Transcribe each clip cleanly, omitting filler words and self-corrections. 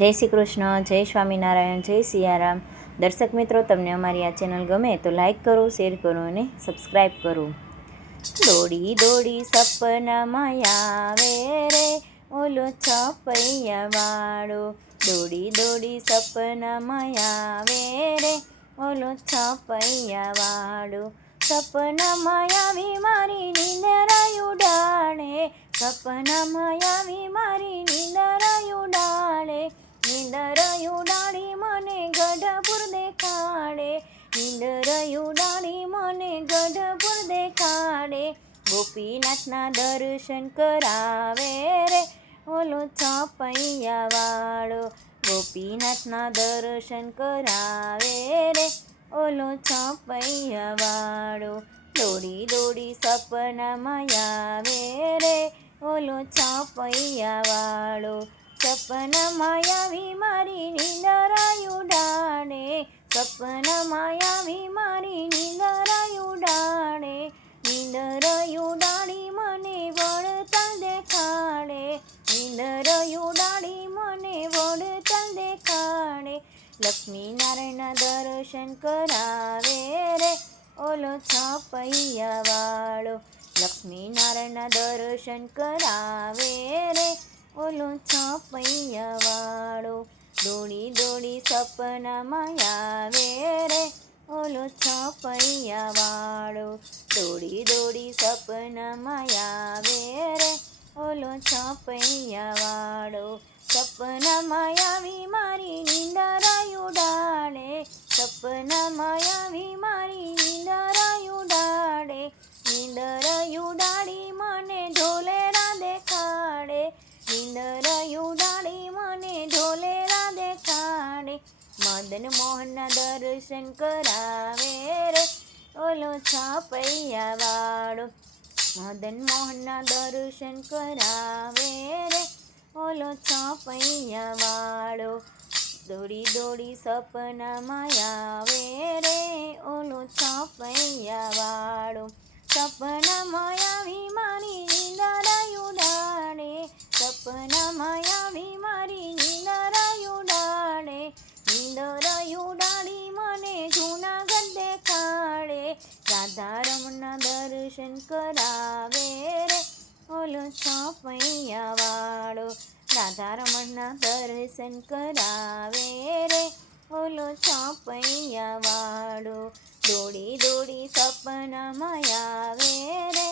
જય શ્રી કૃષ્ણ, જય સ્વામિનારાયણ, જય સિયારામ. દર્શક મિત્રો, તમને અમારી આ ચેનલ ગમે તો લાઈક કરો, શેર કરો અને સબસ્ક્રાઈબ કરો. દોડી દોડી સપનામાં આવે રે ઓલો છપૈયાવાળો. દોડી દોડી સપનામાં આવે રે ઓલો છપૈયાવાળો. સપનામાં આવી મારી નિંદરા ઉડાડે, સપનામાં આવી મારી નિંદરા ઉડાડે. નિંદર ઉડાડી મને ગઢપુર દેખાડે, નિંદર ઉડાડી મને ગઢપુર દેખાડે. ગોપીનાથના દર્શન કરાવે રે ઓલો છપૈયાવાળો. ગોપીનાથના દર્શન કરાવે રે ઓલો છપૈયાવાળો. દોડી દોડી સપનામાં આવે રે ઓલો છપૈયાવાળો. સપનામાં આવી મારી નિંદરા ઉડાડે, સપનામાં આવી મારી નિંદરા ઉડાડે. નિંદર ઉડાડી મને વળતલ દેખાડે, નિંદર ઉડાડી મને વળતલ દેખાડે. લક્ષ્મીનારાયણના દર્શન કરાવે રે ઓલો છપૈયાવાળો. લક્ષ્મીનારાયણના દર્શન કરાવે રે ઓલો છપૈયાવાળો. દોડી દોડી સપનામાં આવે રે ઓલો છપૈયાવાળો. દોડી દોડી સપનામાં આવે રે ઓલો છપૈયાવાળો. સપનામાં આવી મારી નિંદરા ઉડાડે, સપનામાં આવી મારી નિંદરા ઉડાડે. નિંદર ઉડાડી મને ઢોલેરા દેખાડે, નિંદર ઉડાડી મને ઢોલેરા દેખાડે. મદન મોહનના દર્શન કરાવે રે ઓલો છપૈયાવાળો. મદન મોહનના દર્શન કરાવે રે ઓલો છપૈયાવાળો. દોડી દોડી સપનામાં આવે રે ઓલો છપૈયાવાળો. સપનામાં આવી મારી નિંદરા ઉડાડે, સપનામાં આવી મારી નિંદરા ઉડાડે. નિંદર ઉડાડી મને જૂનાગઢ દેખાડે. રાધારમણના દર્શન કરાવે રે ઓલો છપૈયાવાળો. રાધારમણના દર્શન કરાવે રે ઓલો છપૈયાવાળો. દોડી દોડી સપનામાં આવે રે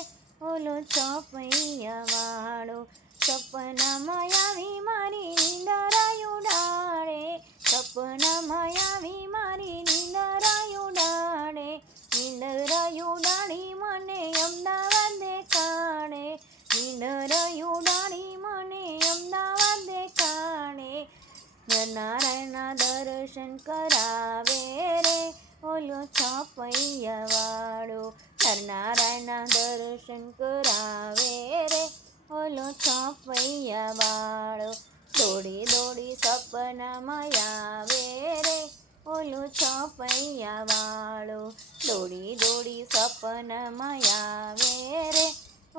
ઓલો છપૈયાવાળો. સપનામાં આવી મારી નિંદરા ઉડાડે, સપનામાં આવી મારી નિંદરા ઉડાડે. નિંદર ઉડાડી મને અમદાવાદ દેખાડે, નિંદર ઉડાડી મને અમદાવાદ દેખાડે. નારાયણના દર્શન કરાવે રે ઓલો છપૈયાવાળો. નારાયણના દર્શન કરાવે રે ઓલો છપૈયાવાળો. દોડી દોડી સપનામાં આવે રે ઓલો છપૈયાવાળો. દોડી દોડી સપનામાં આવે રે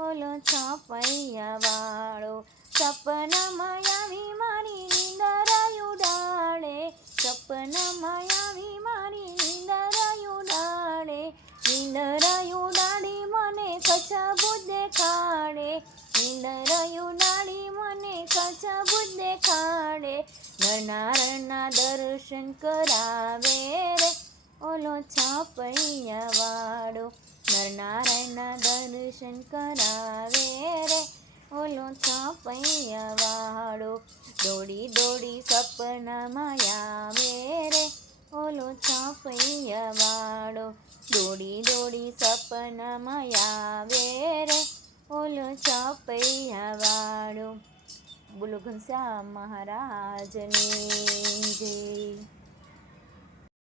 ઓલો છપૈયાવાળો. સપનામાં આવી મારી નિંદરા ઉડાડે, સપનામાં આવી મારી નિંદરા ઉડાડે. નિંદર ઉડાડી મને કચ્છભુજ દેખાડે, નિંદર ઉડાડી મને કચ્છભુજ દેખાડે. નારાયણના દર્શન કરાવે રે ઓલો છપૈયાવાળો. નારાયણના દર્શન કરાવે રે ઓલો છપૈયાવાળો. દોડી દોડી સપનામાં આવે રે ઓલો છપૈયાવાળો. દોડી દોડી સપનામાં આવે રે ઓલો છપૈયાવાળો. બોલો ઘનશ્યામ મહારાજની જય.